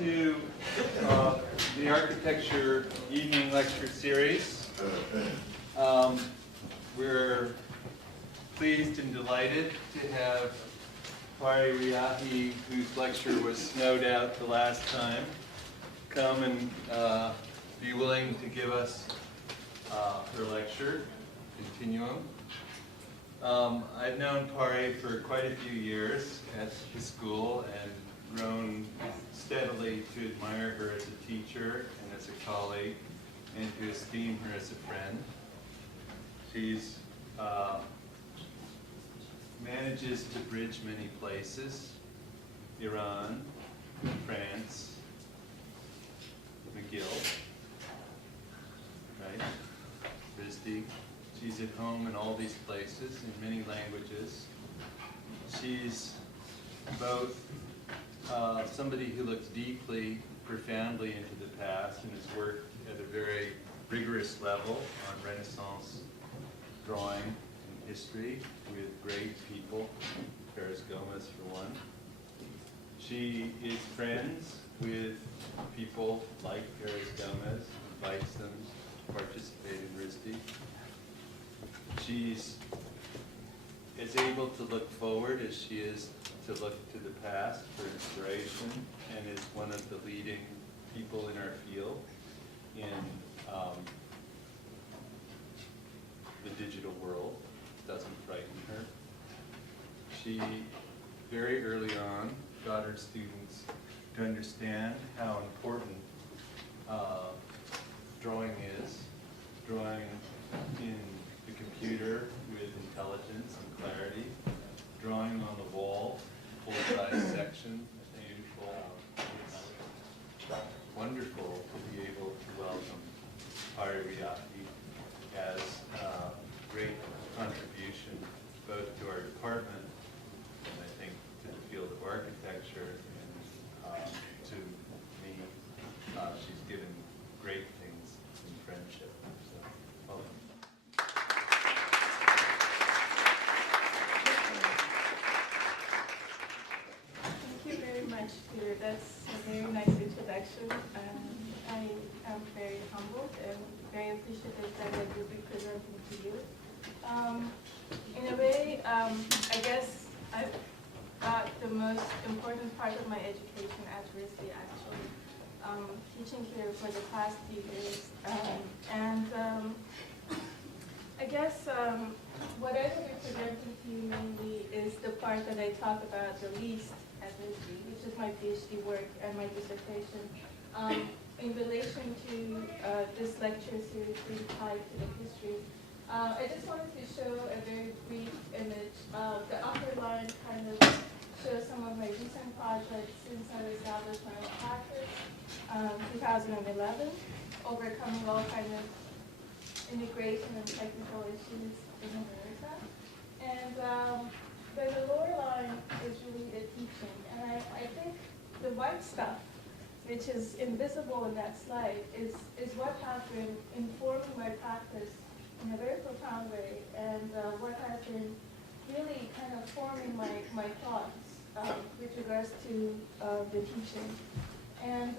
to the Architecture Evening Lecture Series. We're pleased and delighted to have Pari Riahi, whose lecture was snowed out the last time, come and be willing to give us her lecture, Continuum. I've known Pari for quite a few years at the school and grown steadily to admire her as a teacher and as a colleague and to esteem her as a friend. She's manages to bridge many places: Iran, France, McGill, right? RISD. She's at home in all these places in many languages. She's both somebody who looks deeply, profoundly into the past and has worked at a very rigorous level on Renaissance drawing and history with great people, Paris Gomez for one. She is friends with people like Paris Gomez, invites them to participate in RISD. She's as able to look forward as she is to look to the past for inspiration, and is one of the leading people in our field in the digital world. Doesn't frighten her. She very early on got her students to understand how important drawing is. Drawing in the computer with intelligence and clarity. Drawing on the wall, full-size section, as usual. It's wonderful to be able to welcome Pari Riahi as a great contribution both to our department and I think to the field of architecture and to me. She's given great things in friendship. So, welcome. Thank you very much, Peter. That's a very nice introduction. I am very humbled and very appreciative that I will be presenting to you. In a way, I guess I've got the most important part of my education at RISD, actually. Teaching here for the past few years. I guess what I will be presenting to you mainly is the part that I talk about the least at RISD, which is my PhD work and my dissertation. In relation to this lecture series being tied to the history, I just wanted to show a very brief image. The upper line kind of shows some of my recent projects since I established my own practice, 2011, overcoming all kind of immigration and technical issues in America. And then the lower line is really the teaching. And I think the white stuff, which is invisible in that slide, is what has been informing my practice in a very profound way, and what has been really kind of forming my thoughts with regards to the teaching. And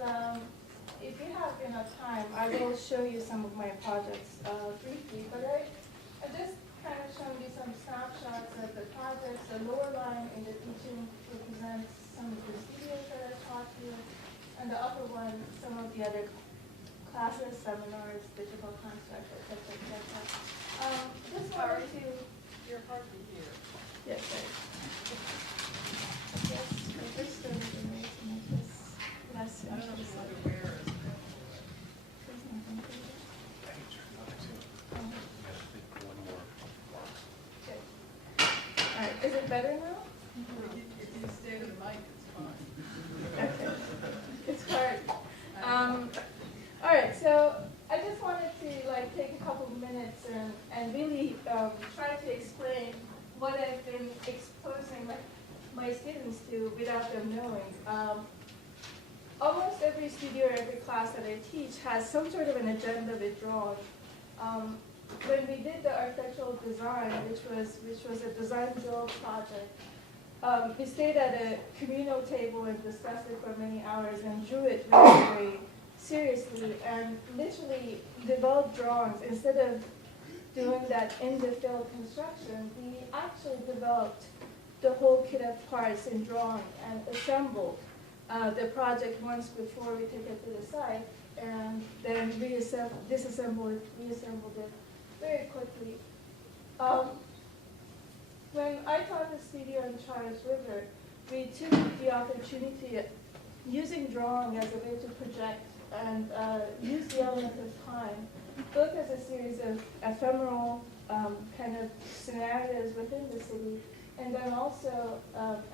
if you have enough time, I will show you some of my projects briefly, but I just kind of shown you some snapshots of the projects. The lower line in the teaching represents some of the studios that I taught here, and the upper one, some of the other classes, seminars, digital construct, etc., etc. Just wanted to... You're hardly here. Yes, sir. Yes, I just started to make this less I don't know if you want to wear it. All right, is it better now? If you stay to the mic, it's fine. Okay. It's hard. All right, so I just wanted to take a couple of minutes and really try to explain what I've been exposing my students to without them knowing. Almost every studio or every class that I teach has some sort of an agenda withdrawn. When we did the architectural design, which was a design build project, We stayed at a communal table and discussed it for many hours and drew it very, very seriously and literally developed drawings. Instead of doing that in the field construction, we actually developed the whole kit of parts in drawing and assembled the project once before we took it to the site, and then disassembled it, reassembled it very quickly. When I taught the studio in Charles River, we took the opportunity of using drawing as a way to project and use the element of time, both as a series of ephemeral kind of scenarios within the city, and then also,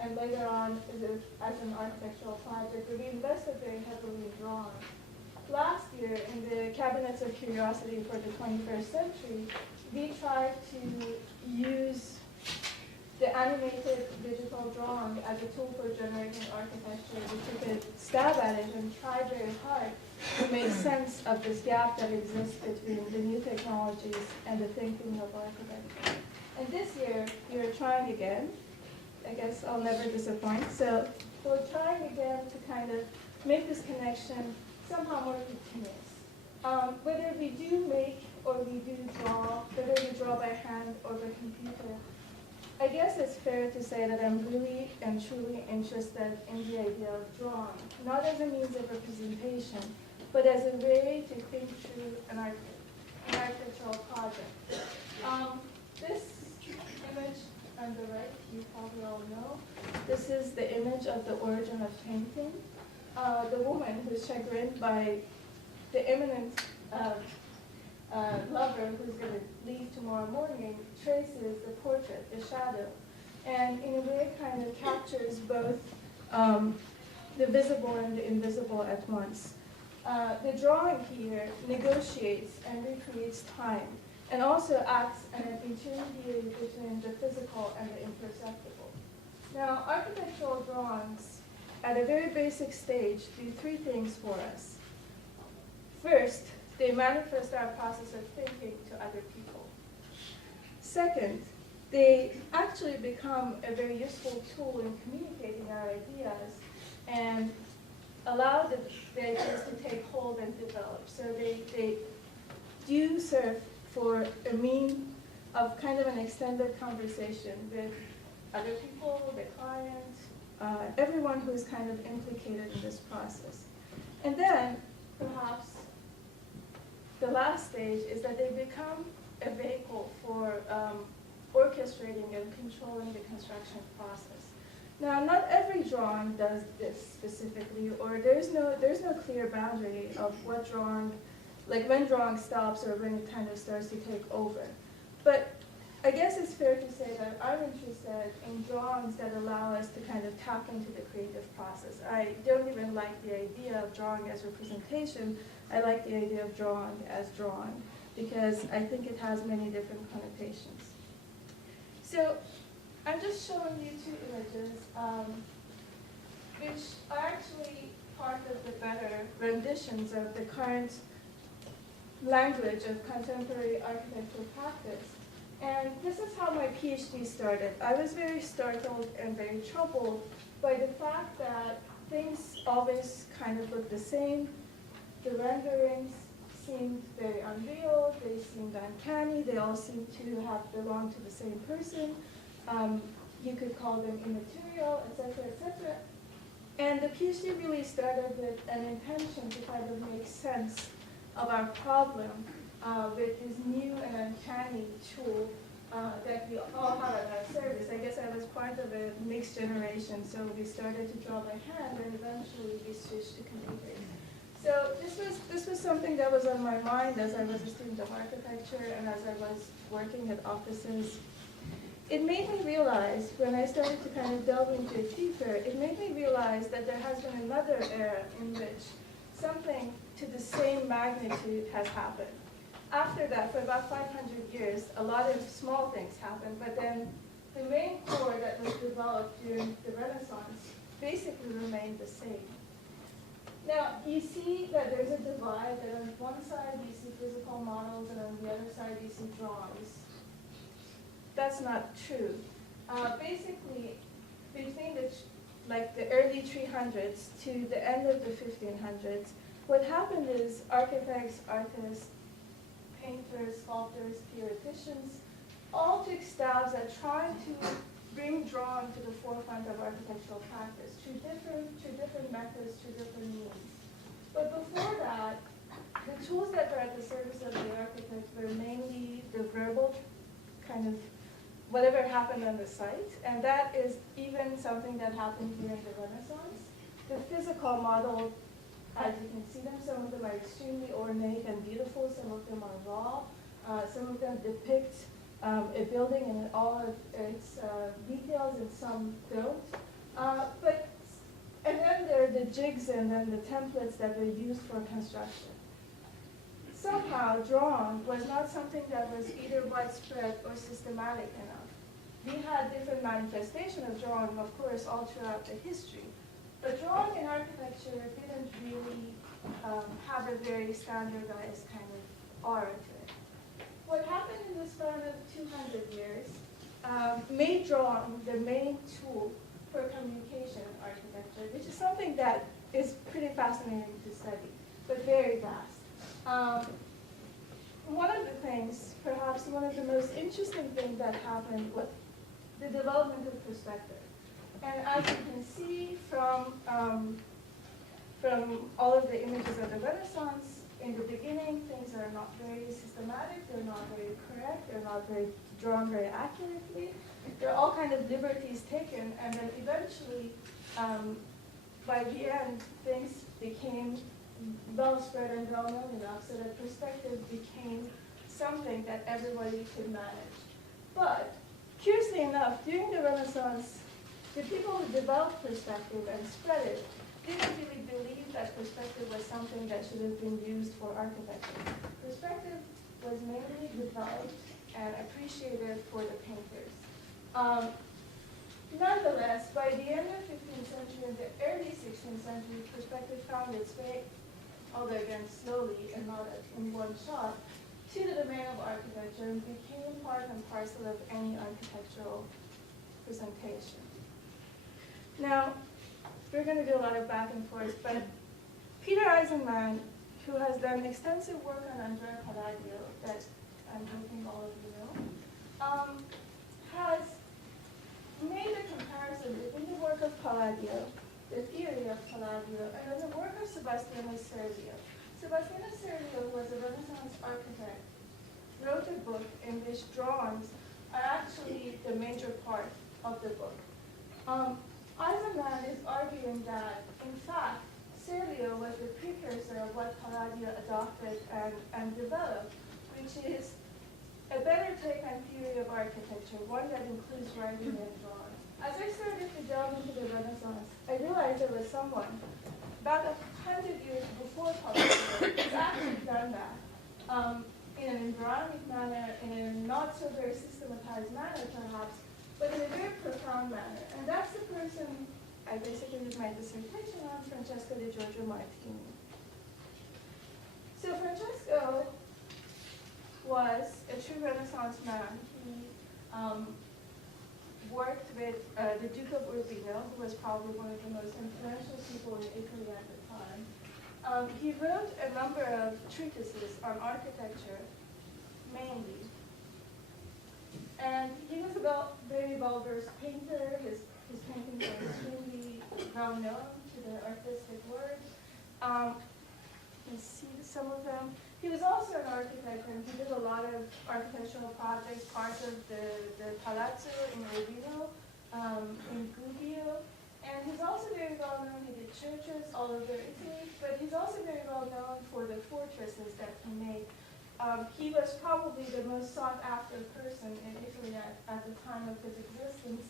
and later on as an architectural project, where we invested very heavily in drawing. Last year, in the Cabinets of Curiosity for the 21st Century, we tried to use the animated digital drawing as a tool for generating architecture. We took a stab at it and tried very hard to make sense of this gap that exists between the new technologies and the thinking of architecture. And this year, we are trying again. I guess I'll never disappoint. So we're trying again to kind of make this connection somehow more continuous. Whether we do make or we do draw, whether we draw by hand or by computer, I guess it's fair to say that I'm really and truly interested in the idea of drawing, not as a means of representation, but as a way to think through an architectural project. This image on the right, you probably all know, this is the image of the origin of painting. The woman who's chagrined by the imminent lover who's going to leave tomorrow morning traces the portrait, the shadow, and in a way kind of captures both the visible and the invisible at once. The drawing here negotiates and recreates time, and also acts as an intermediary between the physical and the imperceptible. Now, architectural drawings, at a very basic stage, do three things for us. First, they manifest our process of thinking to other people. Second, they actually become a very useful tool in communicating our ideas and allow the ideas to take hold and develop. So they do serve for a mean of kind of an extended conversation with other people, the client, everyone who is kind of implicated in this process. And then, perhaps, the last stage is that they become a vehicle for orchestrating and controlling the construction process. Now, not every drawing does this specifically, or there's no clear boundary of what drawing, like when drawing stops or when it kind of starts to take over. But I guess it's fair to say that I'm interested in drawings that allow us to kind of tap into the creative process. I don't even like the idea of drawing as representation. I like the idea of drawing as drawing, because I think it has many different connotations. So I'm just showing you two images, which are actually part of the better renditions of the current language of contemporary architectural practice. And this is how my PhD started. I was very startled and very troubled by the fact that things always kind of look the same. The renderings seemed very unreal, they seemed uncanny, they all seemed to have belonged to the same person. You could call them immaterial, etc., etc. And the PhD really started with an intention to kind of make sense of our problem with this new and uncanny tool that we all have at our service. I guess I was part of a mixed generation, so we started to draw by hand, and eventually we switched to computers. So this was something that was on my mind as I was a student of architecture and as I was working at offices. It made me realize, when I started to kind of delve into it deeper, it made me realize that there has been another era in which something to the same magnitude has happened. After that, for about 500 years, a lot of small things happened, but then the main core that was developed during the Renaissance basically remained the same. Now, you see that there's a divide, that on one side you see physical models, and on the other side you see drawings. That's not true. Basically, between like the early 300s to the end of the 1500s, what happened is architects, artists, painters, sculptors, theoreticians, all took stabs at trying to bring drawing to the forefront of architectural practice through different methods, through different means. But before that, the tools that were at the service of the architect were mainly the verbal kind of whatever happened on the site, and that is even something that happened during the Renaissance. The physical model, as you can see them, some of them are extremely ornate and beautiful, some of them are raw, some of them depict a building in all of its details, and some don't. And then there are the jigs and then the templates that were used for construction. Somehow, drawing was not something that was either widespread or systematic enough. We had different manifestations of drawing, of course, all throughout the history. But drawing in architecture didn't really have a very standardized kind of aura to it. What happened in the span of 200 years made drawing the main tool for communication in architecture, which is something that is pretty fascinating to study, but very vast. One of the things, perhaps one of the most interesting things that happened was the development of perspective. And as you can see from all of the images of the Renaissance, in the beginning, things are not very systematic, they're not very correct, they're not very drawn very accurately. There are all kinds of liberties taken, and then eventually, by the end, things became well spread and well known enough so that perspective became something that everybody could manage. But curiously enough, during the Renaissance, the people who developed perspective and spread it didn't really believe that perspective was something that should have been used for architecture. Perspective was mainly developed and appreciated for the painters. Nonetheless, by the end of the 15th century and the early 16th century, perspective found its way, although again slowly and not in one shot, to the domain of architecture and became part and parcel of any architectural presentation. Now, we're going to do a lot of back and forth, but Peter Eisenman, who has done extensive work on Andrea Palladio, that I'm hoping all of you know, has made a comparison between the work of Palladio, the theory of Palladio, and then the work of Sebastiano Serlio. Sebastiano Serlio was a Renaissance architect, wrote a book in which drawings are actually the major part of the book. Eisenman is arguing that, in fact, Serlio was the precursor of what Palladio adopted and developed, which is a better take on theory of architecture, one that includes writing and drawing. As I started to delve into the Renaissance, I realized there was someone, about 100 years before Palladio, who's actually done that in an embryonic manner, in a not so very systematized manner, perhaps, but in a very profound manner. And that's the person I basically did my dissertation on, Francesco di Giorgio Martini. So Francesco was a true Renaissance man. He worked with the Duke of Urbino, who was probably one of the most influential people in Italy at the time. He wrote a number of treatises on architecture, mainly. And he was a very well-versed painter. His paintings are extremely well-known to the artistic world. You can see some of them. He was also an architect, and he did a lot of architectural projects, part of the Palazzo in Urbino, in Gubbio. And he's also very well known. He did churches all over Italy, but he's also very well known for the fortresses that he made. He was probably the most sought after person in Italy at the time of his existence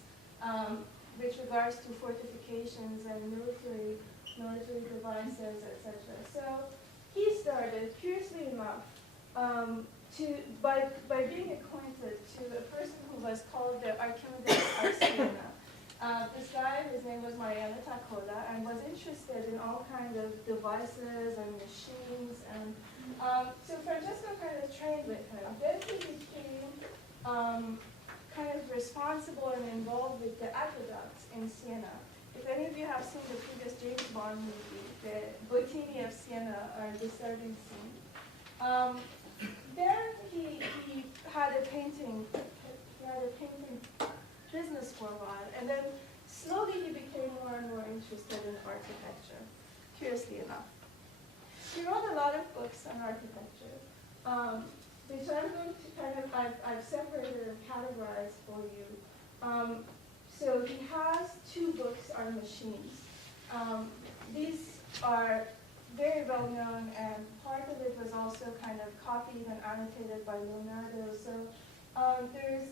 with regards to fortifications and military devices, etc. So he started, curiously enough, by being acquainted to a person who was called the Archimedes of Siena. This guy, his name was Mariano Taccola, and was interested in all kinds of devices and machines. And so Francesco kind of trained with him. Then he became kind of responsible and involved with the aqueducts in Siena. If any of you have seen the previous James Bond movie, the Botini of Siena, or disturbing scene, there he had a painting business for a while, and then slowly he became more and more interested in architecture, curiously enough. He wrote a lot of books on architecture, which I'm going to I've separated and categorized for you. So he has 2 books on machines. These are very well known, and part of it was also kind of copied and annotated by Leonardo. So there's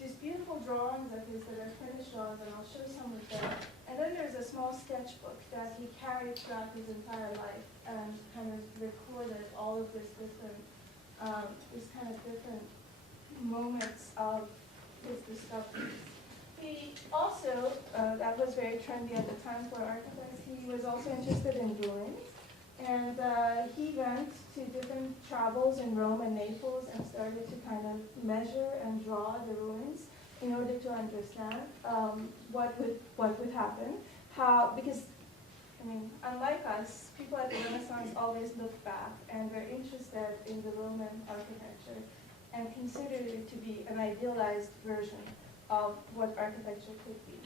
these beautiful drawings of his that are finished drawings, and I'll show some of them. And then there's a small sketchbook that he carried throughout his entire life and kind of recorded all of these different moments of his discoveries. He also, that was very trendy at the time for architects, he was also interested in ruins. And he went to different travels in Rome and Naples and started to kind of measure and draw the ruins in order to understand what would happen. Because, I mean, unlike us, people at the Renaissance always look back and were interested in the Roman architecture and considered it to be an idealized version of what architecture could be.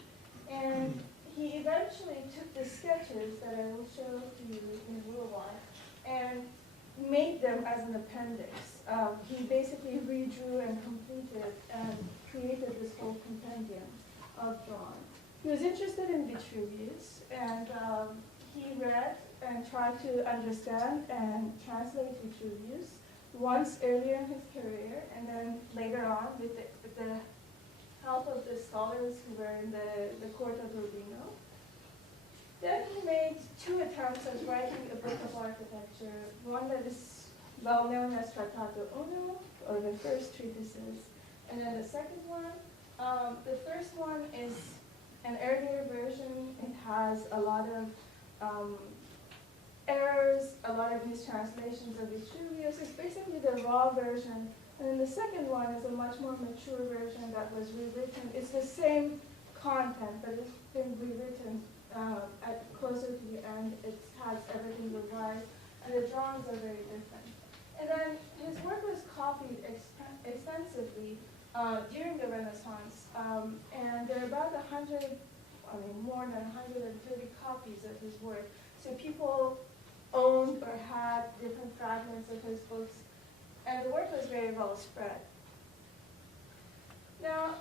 And he eventually took the sketches that I will show to you in a little while and made them as an appendix. He basically redrew and completed and created this whole compendium of drawing. He was interested in Vitruvius, and he read and tried to understand and translate Vitruvius once earlier in his career, and then later on with the help of the scholars who were in the court of Urbino. Then he made 2 attempts at writing a book of architecture, one that is well known as Trattato Uno, or the first treatises, and then the second one. The first one is an earlier version. It has a lot of errors, a lot of mistranslations of Vitruvius. It's basically the raw version. And then the second one is a much more mature version that was rewritten. It's the same content, but it's been rewritten at closer to the end. It has everything revised, and the drawings are very different. And then his work was copied extensively during the Renaissance, and there are about more than 130 copies of his work. So people owned or had different fragments of his books, and the work was very well spread. Now,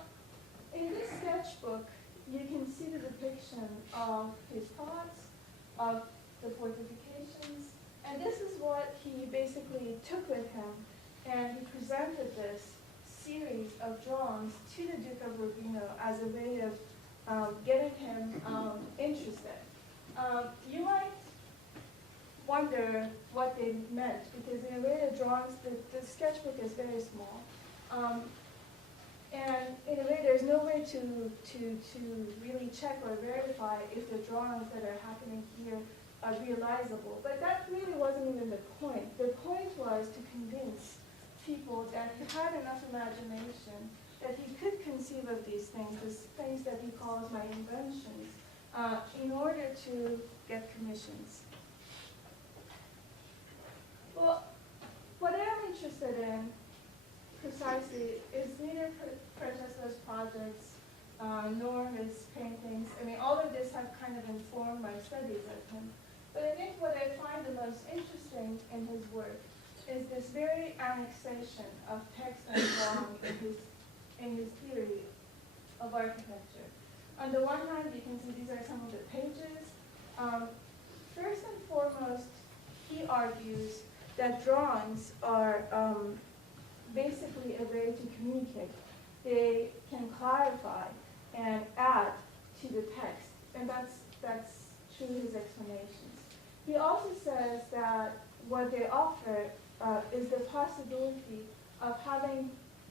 in this sketchbook, you can see the depiction of his thoughts, of the fortifications, and this is what he basically took with him, and he presented this series of drawings to the Duke of Urbino as a way of getting him interested. You might wonder what they meant, because in a way the drawings, the sketchbook is very small. And in a way there's no way to really check or verify if the drawings that are happening here are realizable. But that really wasn't even the point. The point was to convince people that he had enough imagination that he could conceive of these things that he calls my inventions, in order to get commissions. Well, what I'm interested in precisely is neither Francesco's projects nor his paintings. I mean, all of this have kind of informed my studies of him. But I think what I find the most interesting in his work is this very annexation of text and drawing in his theory of architecture. On the one hand, you can see these are some of the pages. First and foremost, he argues that drawings are basically a way to communicate. They can clarify and add to the text, and that's through his explanations. He also says that what they offer is the possibility of having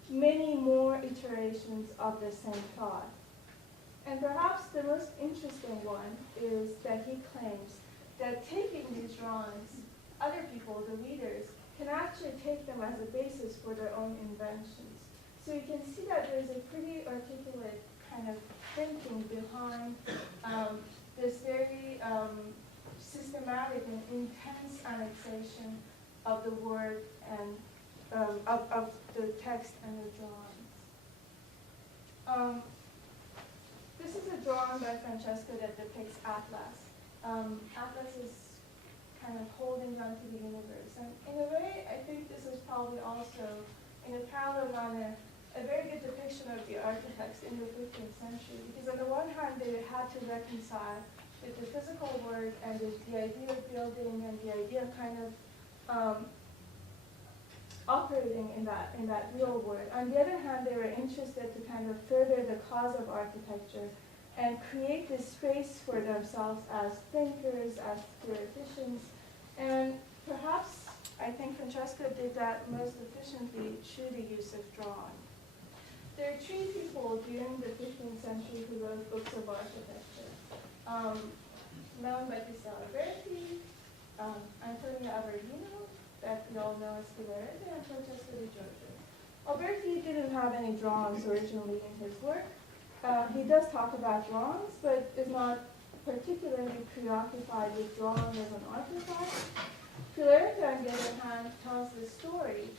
many more iterations of the same thought. And perhaps the most interesting one is that he claims that taking these drawings, other people, the readers, can actually take them as a basis for their own inventions. So you can see that there's a pretty articulate kind kind of thinking behind this very systematic and intense annexation of the word and of the text and the drawings. This is a drawing by Francesco that depicts Atlas. Atlas is kind of holding on to the universe. And in a way, I think this is probably also, in a parallel manner, a very good depiction of the architects in the 15th century. Because on the one hand, they had to reconcile with the physical world and with the idea of building and the idea of kind of operating in that real world. On the other hand, they were interested to kind of further the cause of architecture and create this space for themselves as thinkers, as theoreticians, and perhaps I think Francesco did that most efficiently through the use of drawing. There are three people during the 15th century who wrote books of architecture. Known by Alberti, Antonio Avellino, that we all know as Bayard, and Francesco di Giorgio. Alberti didn't have any drawings originally in his work. He does talk about drawings, but is not particularly preoccupied with drawing as an artifact. Bayard, on the other hand, tells the story.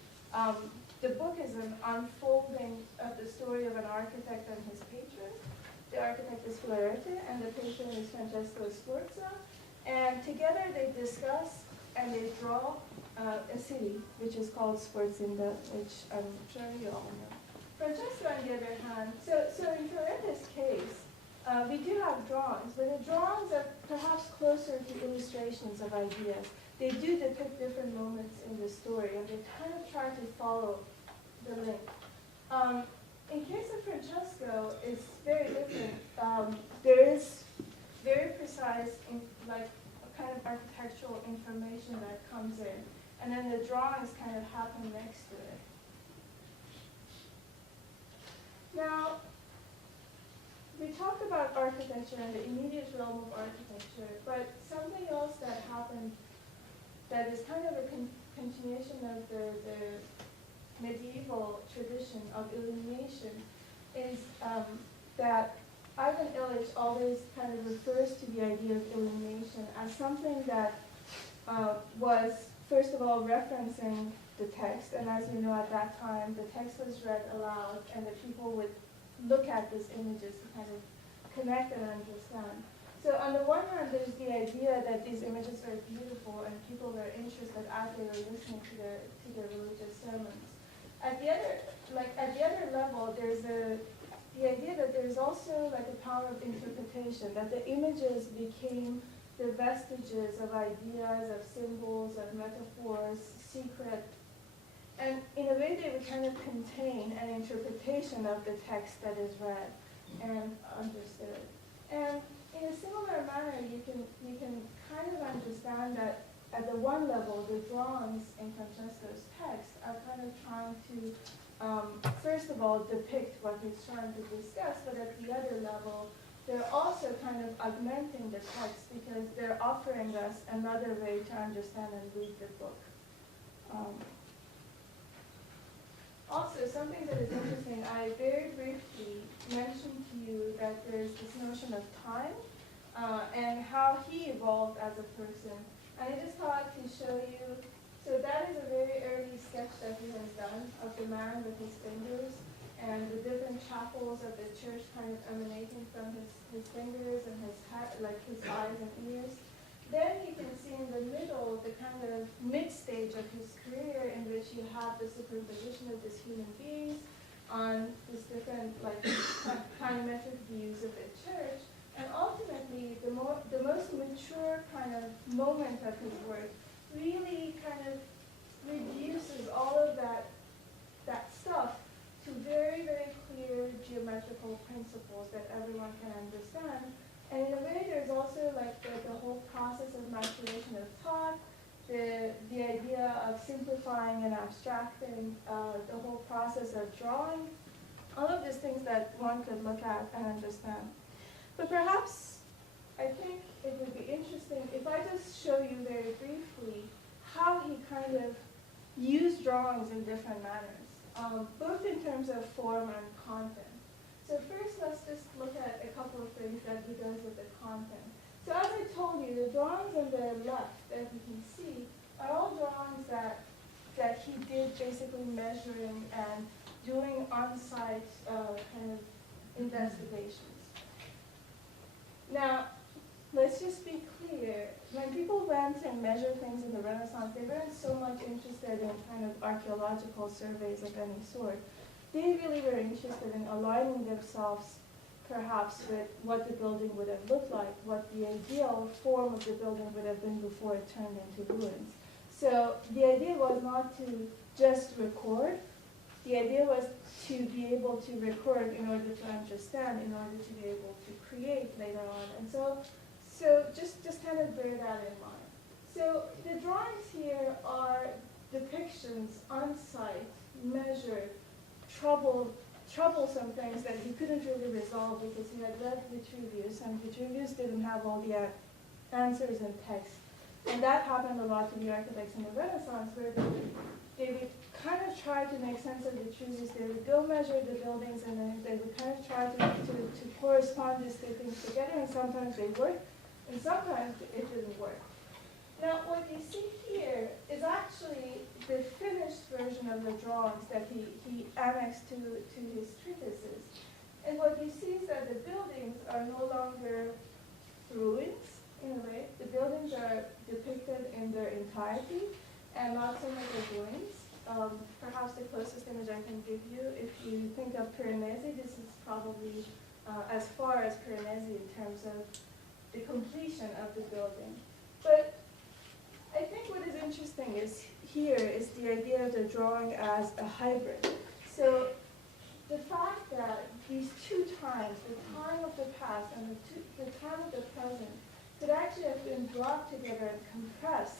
The book is an unfolding of the story of an architect and his patron. The architect is Bayard, and the patron is Francesco Sforza. And together they discuss and they draw a city, which is called Sforzinda, which I'm sure you all know. Francesco, on the other hand, so in Bayard's case, we do have drawings, but the drawings are perhaps closer to illustrations of ideas. They do depict different moments in the story, and they kind of try to follow the link. In case of Francesco, it's very different. There is very precise, kind of architectural information that comes in, and then the drawings kind of happen next to it. Now, we talked about architecture and the immediate realm of architecture, but something else that happened that is kind of a continuation of the medieval tradition of illumination is that Ivan Illich always kind of refers to the idea of illumination as something that was, first of all, referencing the text. And as you know, at that time, the text was read aloud, and the people would look at these images to kind of connect and understand. So on the one hand, there's the idea that these images are beautiful, and people were interested as they were listening to their religious sermons. At the other level, there's the idea that there's also like a power of interpretation, that the images became the vestiges of ideas, of symbols, of metaphors, secret. And in a way, they would kind of contain an interpretation of the text that is read and understood. And in a similar manner, you can kind of understand that at the one level, the drawings in Francesco's text are kind of trying to first of all, depict what he's trying to discuss, but at the other level, they're also kind of augmenting the text because they're offering us another way to understand and read the book. Also, something that is interesting, I very briefly mentioned to you that there's this notion of time and how he evolved as a person. And I just thought to show you. So that is a very early sketch that he has done of the man with his fingers and the different chapels of the church kind of emanating from his fingers and his hat, like his eyes and ears. Then you can see in the middle the kind of mid-stage of his career in which you have the superposition of these human beings on these different kinetic views of the church. And ultimately, the most mature kind of moment of his work really kind of reduces all of that stuff to very, very clear geometrical principles that everyone can understand. And in a way, there's also like the whole process of maturation of thought, the idea of simplifying and abstracting, the whole process of drawing, all of these things that one could look at and understand. But perhaps I think it would be interesting if I just show you very briefly how he kind of used drawings in different manners, both in terms of form and content. So first, let's just look at a couple of things that he does with the content. So as I told you, the drawings on the left, as you can see, are all drawings that he did basically measuring and doing on-site kind of investigations. Now, let's just be clear. When people went and measured things in the Renaissance, they weren't so much interested in kind of archaeological surveys of any sort. They really were interested in aligning themselves perhaps with what the building would have looked like, what the ideal form of the building would have been before it turned into ruins. So the idea was not to just record. The idea was to be able to record in order to understand, in order to be able to create later on. And so just kind of bear that in mind. So the drawings here are depictions on site, measured, troublesome things that he couldn't really resolve because he had read Vitruvius, and Vitruvius didn't have all the answers in text. And that happened a lot to the architects in the Renaissance, where they would kind of try to make sense of Vitruvius. They would go measure the buildings, and then they would kind of try to correspond these two things together, and sometimes they worked, and sometimes it didn't work. Now, what you see here is actually the finished version of the drawings that he annexed to his treatises. And what you see is that the buildings are no longer ruins, in a way. The buildings are depicted in their entirety, and not so much as ruins. Perhaps the closest image I can give you, if you think of Piranesi, this is probably as far as Piranesi in terms of the completion of the building. But I think what is interesting is here is the idea of the drawing as a hybrid. So the fact that these two times, the time of the past and the time of the present, could actually have been brought together and compressed,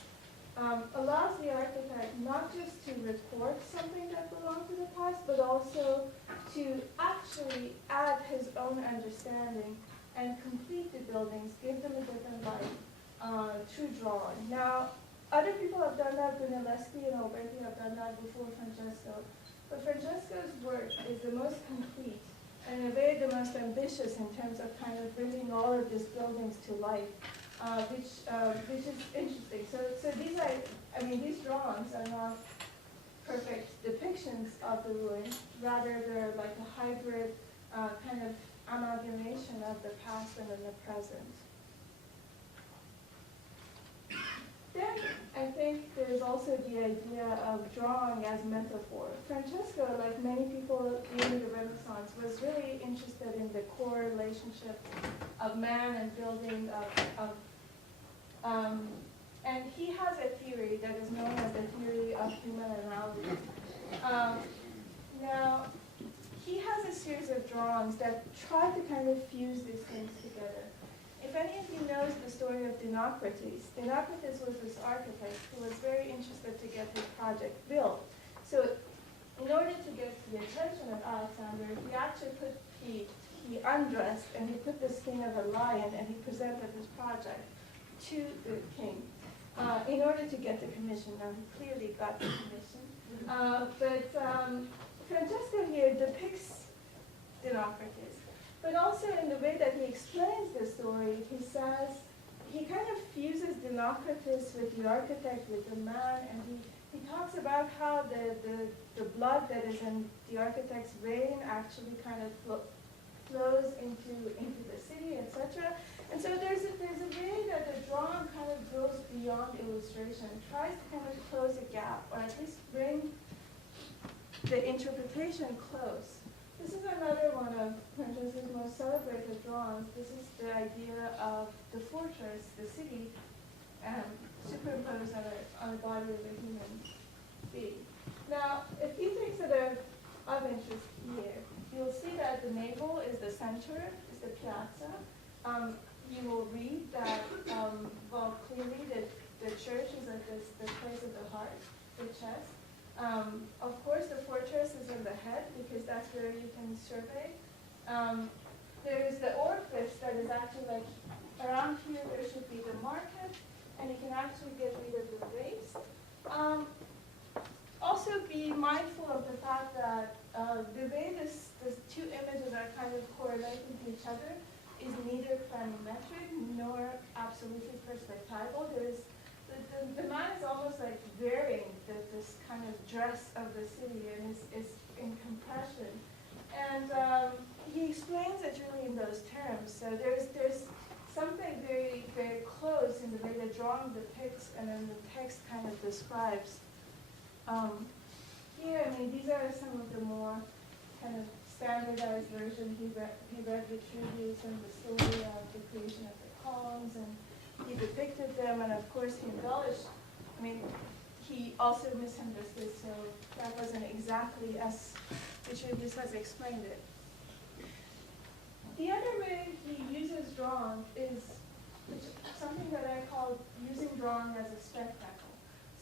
allows the architect not just to record something that belonged to the past, but also to actually add his own understanding and complete the buildings, give them a different life through drawing. Now, other people have done that. Brunelleschi and Alberti have done that before Francesco. But Francesco's work is the most complete and in a way the most ambitious in terms of kind of bringing all of these buildings to life, which is interesting. So these drawings are not perfect depictions of the ruins. Rather, they're like a hybrid kind of amalgamation of the past and then the present. Then I think there's also the idea of drawing as metaphor. Francesco, like many people in the Renaissance, was really interested in the core relationship of man and building, and he has a theory that is known as the theory of human analogy. Now, he has a series of drawings that try to kind of fuse these things together. If any of you knows the story of Dinocrates was this architect who was very interested to get his project built. So in order to get the attention of Alexander, he undressed and he put the skin of a lion and he presented his project to the king in order to get the commission. Now he clearly got the commission. But Francesco here depicts Dinocrates. But also in the way that he explains the story, he says, he kind of fuses Dinocrates with the architect, with the man, and he talks about how the blood that is in the architect's vein actually kind of flows into the city, etc. And so there's a way that the drawing kind of goes beyond illustration, tries to kind of close a gap, or at least bring the interpretation close. This is another one of Francesco's most celebrated drawings. This is the idea of the fortress, the city, superimposed on the body of a human being. Now, a few things that are of interest here. You'll see that the navel is the center, is the piazza. You will read that, clearly the church is at the place of the heart, the chest. Of course, the fortress is in the head because that's where you can survey. There's the orifice that is actually like around here. There should be the market, and you can actually get rid of the waist. Also, be mindful of the fact that the way this two images are kind of correlating to each other is neither planimetric nor absolutely perspectival. The man is almost like wearing this kind of dress of the city, and is in compression. And he explains it really in those terms. So there's something very, very close in the way the drawing depicts and then the text kind of describes. Here, I mean, these are some of the more kind of standardized versions. He read Vitruvius and the story of the creation of the columns, and he depicted them, and of course he embellished. I mean, he also misunderstood, so that wasn't exactly as Vitruvius has explained it. The other way he uses drawing is something that I call using drawing as a spectacle.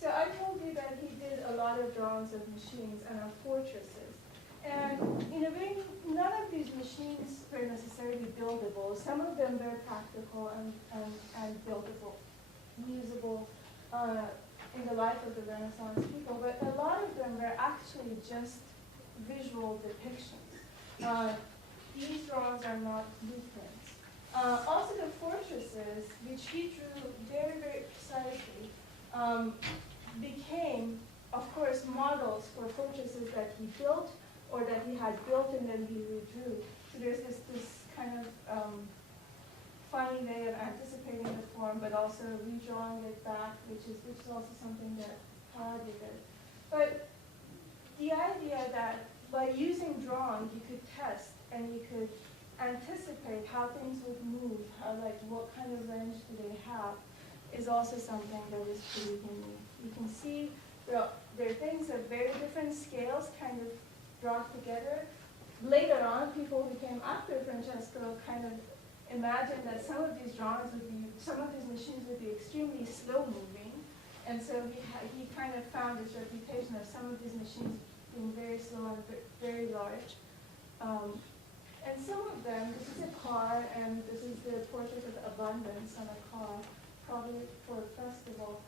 So I told you that he did a lot of drawings of machines and of fortresses. And in a way, none of these machines were necessarily buildable. Some of them were practical and buildable, usable in the life of the Renaissance people, but a lot of them were actually just visual depictions. These drawings are not blueprints. Also the fortresses, which he drew very, very precisely, became, of course, models for fortresses that he built or that he had built and then he redrew. So there's this kind of funny way of anticipating the form, but also redrawing it back, which is also something that Pari did. But the idea that by using drawing, you could test and you could anticipate how things would move, what kind of range do they have, is also something that is pretty unique. You can see there are things at very different scales kind of brought together. Later on, people who came after Francesco kind of imagined that some of these machines would be extremely slow moving, and so he kind of found this reputation of some of these machines being very slow and very large. And some of them, this is a car, and this is the portrait of abundance on a car, probably for a festival.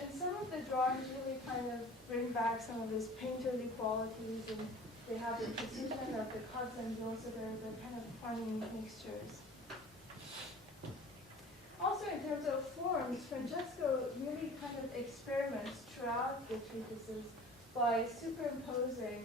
And some of the drawings really kind of bring back some of those painterly qualities, and they have the precision of the cuts and bills, so they're kind of funny mixtures. Also, in terms of forms, Francesco really kind of experiments throughout the treatises by superimposing.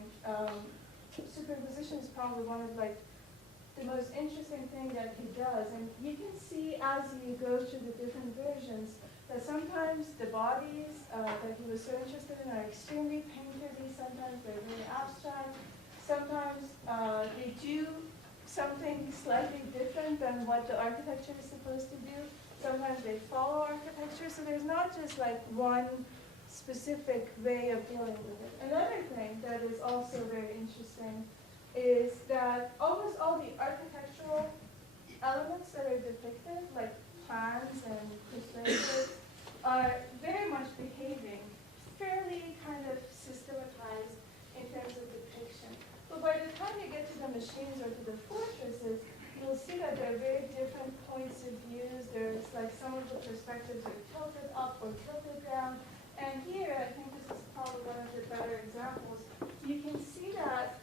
Superimposition is probably one of the most interesting thing that he does, and you can see as you go through the different versions that sometimes the bodies that he was so interested in are extremely painterly, sometimes they're very abstract, sometimes they do something slightly different than what the architecture is supposed to do, sometimes they follow architecture, so there's not just one specific way of dealing with it. Another thing that is also very interesting is that almost all the architectural elements that are depicted, like plans and perspectives, are very much behaving fairly kind of systematized in terms of depiction. But by the time you get to the machines or to the fortresses, you'll see that there are very different points of views. There's some of the perspectives are tilted up or tilted down. And here, I think this is probably one of the better examples. You can see that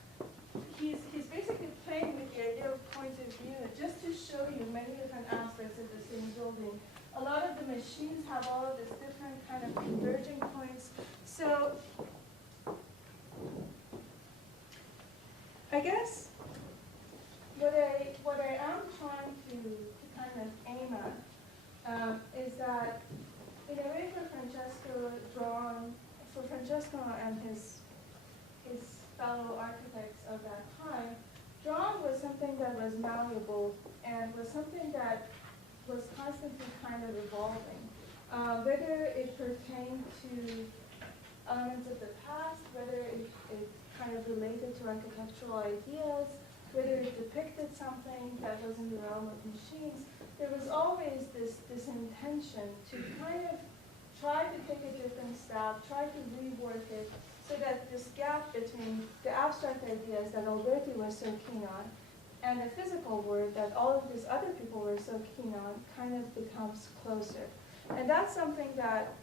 he's basically playing with the idea of point of view just to show you many different aspects of the same building. A lot of the machines have all of these different kind of converging points. So I guess what I am trying to kind of aim at is that in a way for Francesco and his fellow architects of that time, drawing was something that was malleable and was something that was constantly kind of evolving. Whether it pertained to elements of the past, whether it kind of related to architectural ideas, whether it depicted something that was in the realm of machines, there was always this intention to kind of try to take a different style, try to rework it, so that this gap between the abstract ideas that Alberti was so keen on and the physical world that all of these other people were so keen on kind of becomes closer. And that's something that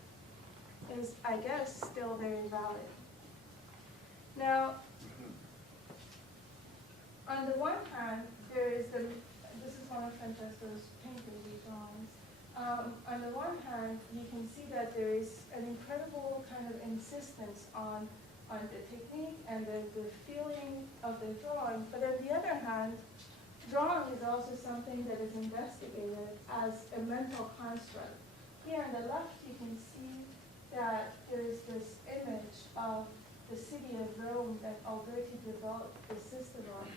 is, I guess, still very valid. Now, On the one hand, there is this is one of Francesco's painterly drawings. On the one hand, you can see that there is an incredible kind of insistence on the technique and the feeling of the drawing. But on the other hand, drawing is also something that is investigated as a mental construct. Here on the left, you can see that there is this image of the city of Rome that Alberti developed the system on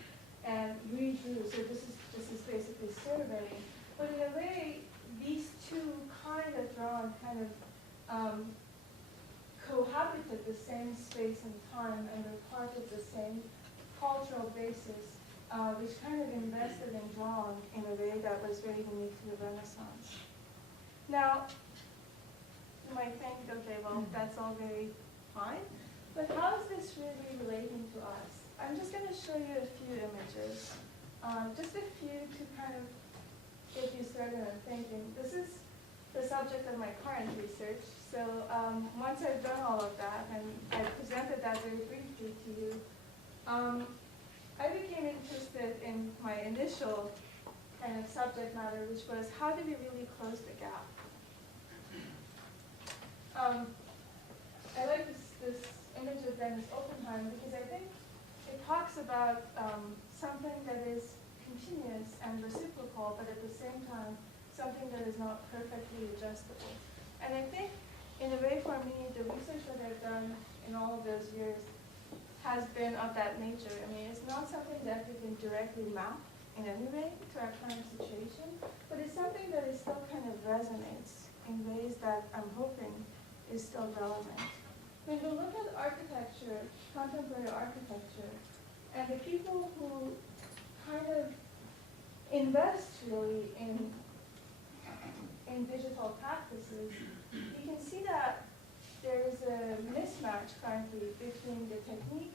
and redrew. So this is basically surveying. But in a way, these two kind of drawing kind of cohabited the same space and time and were part of the same cultural basis, which kind of invested in drawing in a way that was very unique to the Renaissance. Now, you might think, okay, well, that's all very fine, but how is this really relating to us? I'm just going to show you a few images, just a few to kind of get you started on thinking. This is the subject of my current research. So once I've done all of that, and I presented that very briefly to you, I became interested in my initial kind of subject matter, which was how do we really close the gap? I like this image of Dennis Oppenheim because I think it talks about something that is continuous and reciprocal, but at the same time, something that is not perfectly adjustable. And I think, in a way for me, the research that I've done in all of those years has been of that nature. I mean, it's not something that we can directly map in any way to our current situation, but it's something that is still kind of resonates in ways that I'm hoping is still relevant. When we look at architecture, contemporary architecture, and the people who kind of invest really in digital practices, you can see that there is a mismatch currently between the technique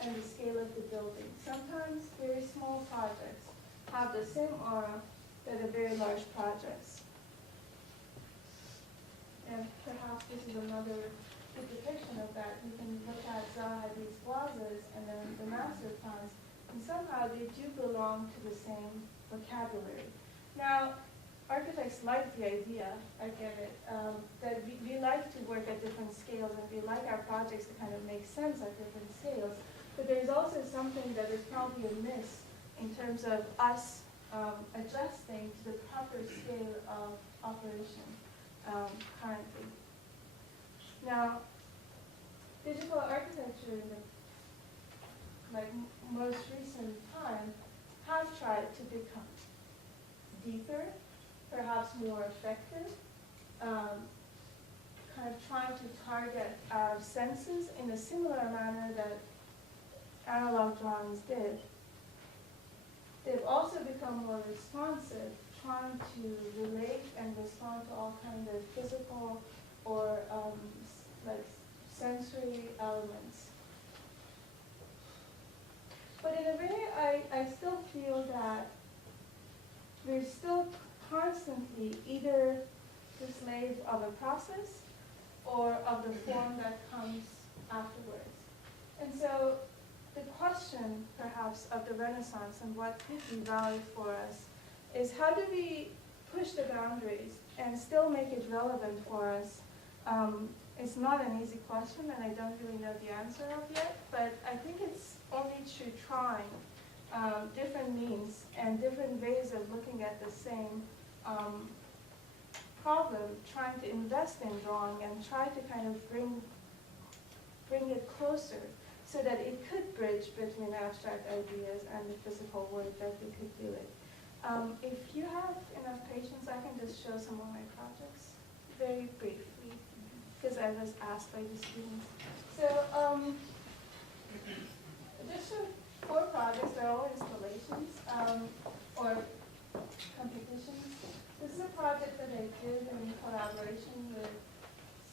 and the scale of the building. Sometimes very small projects have the same aura that the very large projects. And perhaps this is another good depiction of that. You can look at Zaha Hadid's plazas and then the master plans, and somehow they do belong to the same vocabulary. Now, architects like the idea, I get it, that we like to work at different scales and we like our projects to kind of make sense at different scales, but there's also something that is probably amiss in terms of us adjusting to the proper scale of operation currently. Now, digital architecture in the most recent time has tried to become deeper, perhaps more effective, kind of trying to target our senses in a similar manner that analog drawings did. They've also become more responsive, trying to relate and respond to all kinds of physical or sensory elements. But in a way, I still feel that we're still constantly either the slave of a process or of the form that comes afterwards. And so the question, perhaps, of the Renaissance and what could be valid for us is how do we push the boundaries and still make it relevant for us? It's not an easy question, and I don't really know the answer of yet, but I think it's only through trying different means and different ways of looking at the same problem, trying to invest in drawing and try to kind of bring it closer so that it could bridge between abstract ideas and the physical world, that we could do it. If you have enough patience, I can just show some of my projects very briefly, because I was asked by the students. So just show 4 projects. They're all installations or competitions. This is a project that I did in collaboration with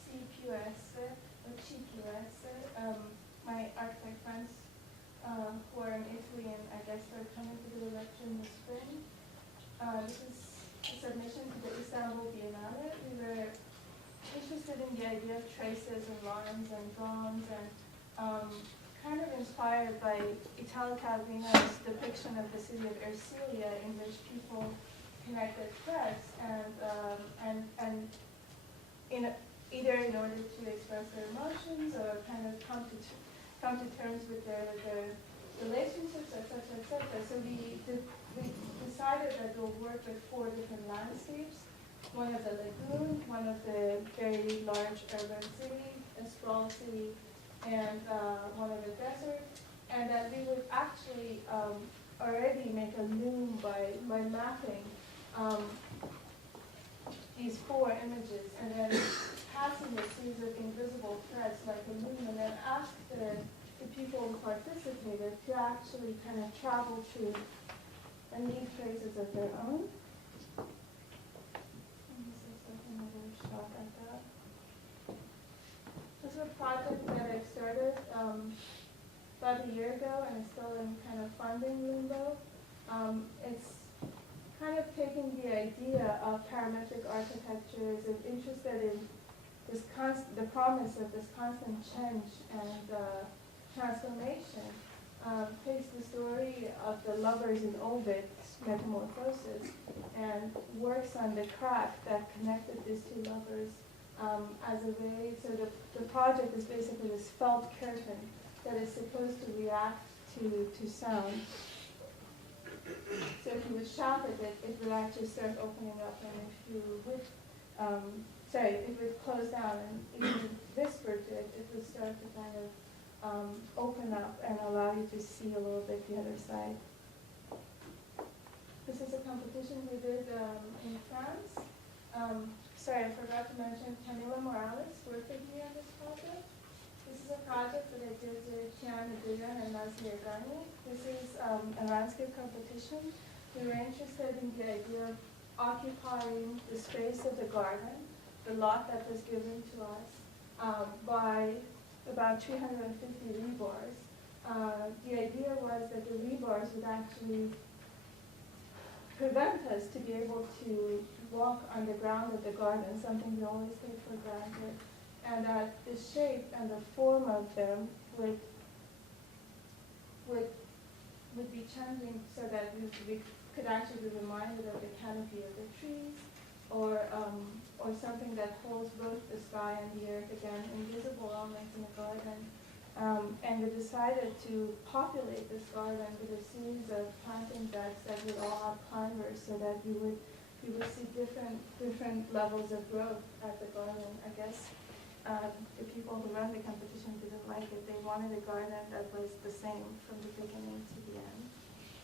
CQS, or CQS, my architect friends who are in Italy, and I guess they're coming to do a lecture in the spring. This is a submission to the Istanbul Biennale. We were interested in the idea of traces and lines and drawings and kind of inspired by Italo Calvino's depiction of the city of Ersilia, in which people connected threads either in order to express their emotions or kind of come to terms with their relationships, etc., etc. So we decided that we'll work with 4 different landscapes: one of the lagoon, one of the very large urban city, a sprawl city, and one of the desert, and that we would actually already make a loom by mapping these 4 images, and then passing a series of invisible threads like a loom, and then ask the people who participated to actually kind of travel through and leave traces of their own. And this is another shot at that. This is a project that I started about a year ago, and it's still in kind of funding limbo. It's kind of taking the idea of parametric architecture, is interested in this the promise of this constant change and transformation. Takes the story of the lovers in Ovid's Metamorphosis and works on the crack that connected these 2 lovers as a way. So the project is basically this felt curtain that is supposed to react to sound. So if you would shout at it, it would actually start opening up, and if you would, it would close down, and if you whisper to it, it would start to kind of open up and allow you to see a little bit the other side. This is a competition we did in France. I forgot to mention Camila Morales worked with me on this project. This is a project that I did with Tiana Dugan and Nazir Ghani. This is a landscape competition. We were interested in the idea of occupying the space of the garden, the lot that was given to us, by about 350 rebars. The idea was that the rebars would actually prevent us to be able to walk on the ground of the garden, something we always take for granted, and that the shape and the form of them would be changing so that we could actually be reminded of the canopy of the trees, or something that holds both the sky and the earth, again, invisible elements in the garden. And we decided to populate this garden with a series of planting beds that would all have climbers, so that you would see different levels of growth at the garden. I guess the people who ran the competition didn't like it. They wanted a garden that was the same from the beginning to the end.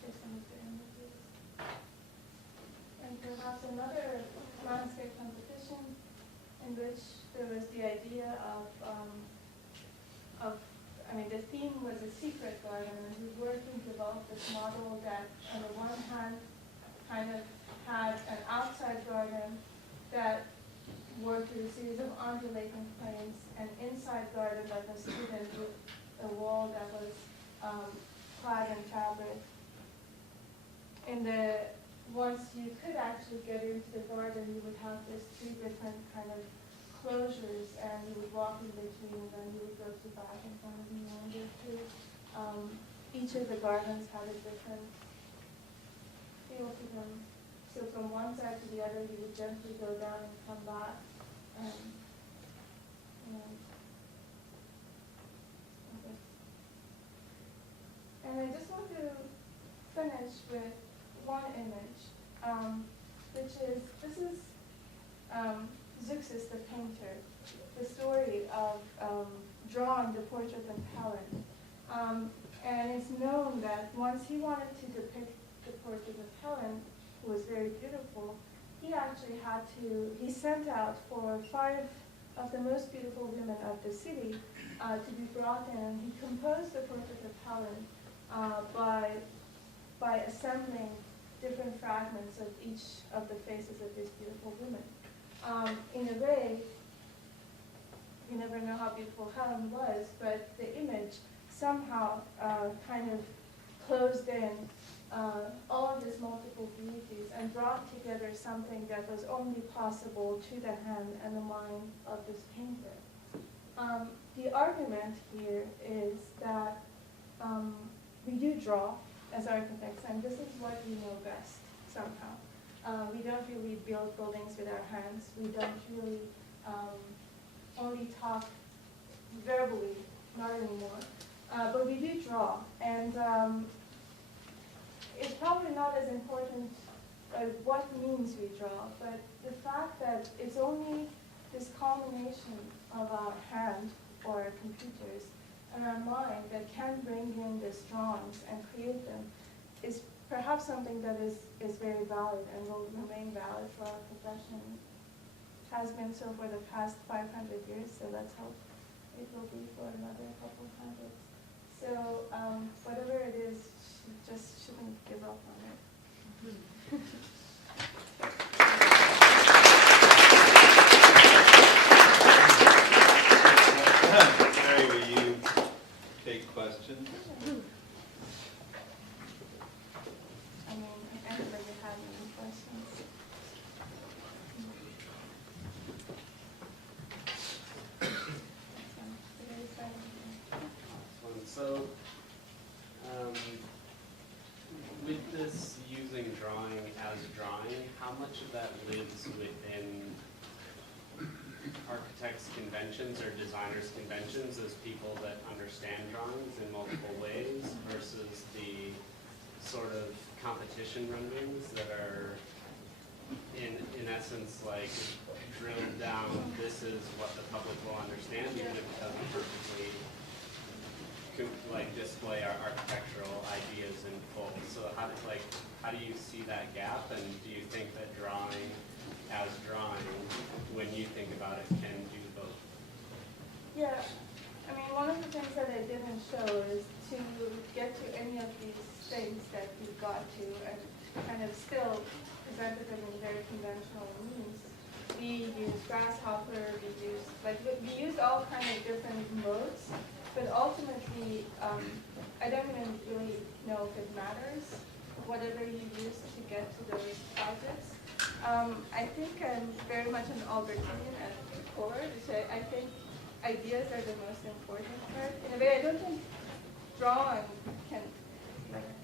Here's some of the images. And perhaps another landscape competition in which there was the idea the theme was a secret garden, and we worked and developed this model that on the one hand kind of had an outside garden that worked with a series of undulating planes, an inside garden that was hidden with a wall that was clad in fabric. Once you could actually get into the garden, you would have these 3 different kind of closures, and you would walk in between, and then you would go to the back in front of you and go through. Each of the gardens had a different feel to them. So from one side to the other, you would gently go down and come back. And I just want to finish with one image, this is Zeuxis the painter, the story of drawing the portrait of Helen. And it's known that once he wanted to depict the portrait of Helen, who was very beautiful, he sent out for 5 of the most beautiful women of the city to be brought in. And he composed the portrait of Helen by assembling different fragments of each of the faces of these beautiful women. In a way, you never know how beautiful Helen was, but the image somehow kind of closed in all of these multiple beauties and brought together something that was only possible through the hand and the mind of this painter. The argument here is that we do draw as architects, and this is what we know best somehow. We don't really build buildings with our hands. We don't really only talk verbally, not anymore. But we do draw, and it's probably not as important what means we draw, but the fact that it's only this combination of our hand or our computers and our mind that can bring in these drawings and create them is perhaps something that is very valid and will remain valid for our profession. Has been so for the past 500 years, so let's hope it will be for another couple of hundreds. So whatever it is, just shouldn't give up on it. Mary, will you take questions? I mean, if anybody has any questions. So, with this using drawing as drawing, how much of that lives within architects' conventions or designers' conventions as people that understand drawings in multiple ways versus the sort of competition renderings that are in essence like drilled down, this is what the public will understand, even if it doesn't perfectly like display our architectural ideas in full. So how do you see that gap, and do you think that drawing as drawing, when you think about it, can do both? Yeah, I mean, one of the things that I didn't show is to get to any of these things that we got to and kind of still presented them in very conventional means. We use grasshopper, we used all kind of different modes. But ultimately, I don't even really know if it matters, whatever you use to get to those projects. I think I'm very much an Albertinian at the core, which I think ideas are the most important part. In a way, I don't think drawing can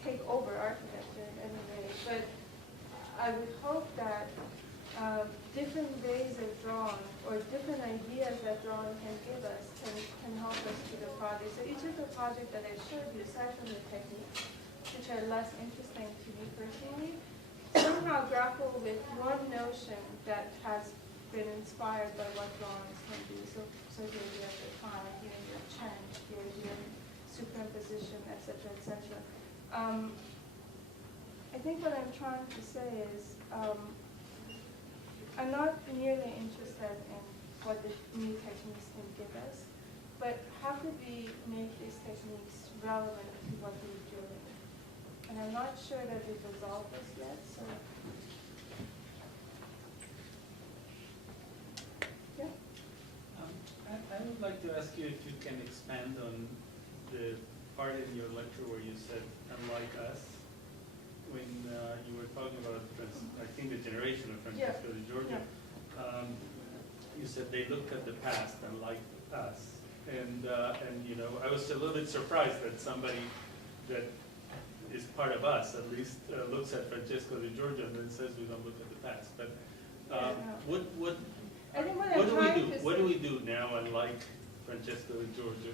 take over architecture in any way, but I would hope that different ways of drawing or different ideas that drawing can give us can help us to the project. So each of the projects that I showed you, aside from the techniques, which are less interesting to me personally, somehow grapple with one notion that has been inspired by what drawings can do. So here we have the time, here we have change, here we have superimposition, etc., etc. I think what I'm trying to say is I'm not nearly interested in what the new techniques can give us, but how could we make these techniques relevant to what we're doing? And I'm not sure that we've resolved this yet, so. Yeah? I would like to ask you if you can expand on the part in your lecture where you said, unlike us, when you were talking about, I think, the generation of Francesco de Giorgio, you said they looked at the past and liked us. And you know, I was a little bit surprised that somebody that is part of us, at least, looks at Francesco de Giorgio and then says we don't look at the past. But I think what do we do now unlike Francesco de Giorgio?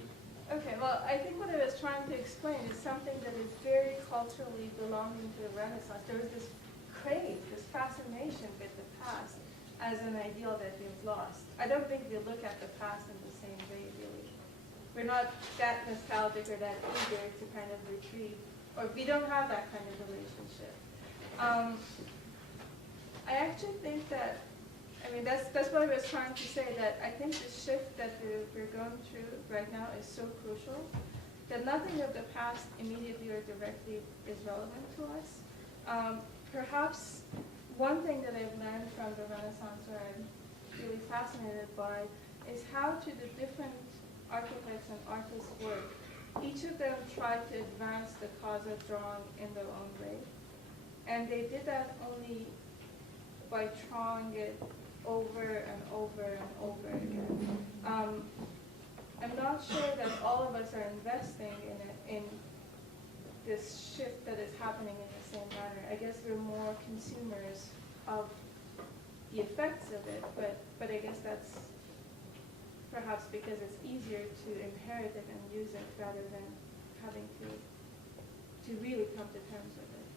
Okay, well, I think what I was trying to explain is something that is very culturally belonging to the Renaissance. There was this crave, this fascination with the past as an ideal that we've lost. I don't think we look at the past in the same way, really. We're not that nostalgic or that eager to kind of retrieve, or we don't have that kind of relationship. I actually think that, I mean, that's what I was trying to say, that I think the shift that we're going through right now is so crucial that nothing of the past immediately or directly is relevant to us. Perhaps one thing that I've learned from the Renaissance, or I'm really fascinated by, is how to the different architects and artists work. Each of them tried to advance the cause of drawing in their own way. And they did that only by trying it over and over and over again. I'm not sure that all of us are investing in this shift that is happening in the same manner. I guess we're more consumers of the effects of it, but I guess that's perhaps because it's easier to inherit it and use it rather than having to really come to terms with it.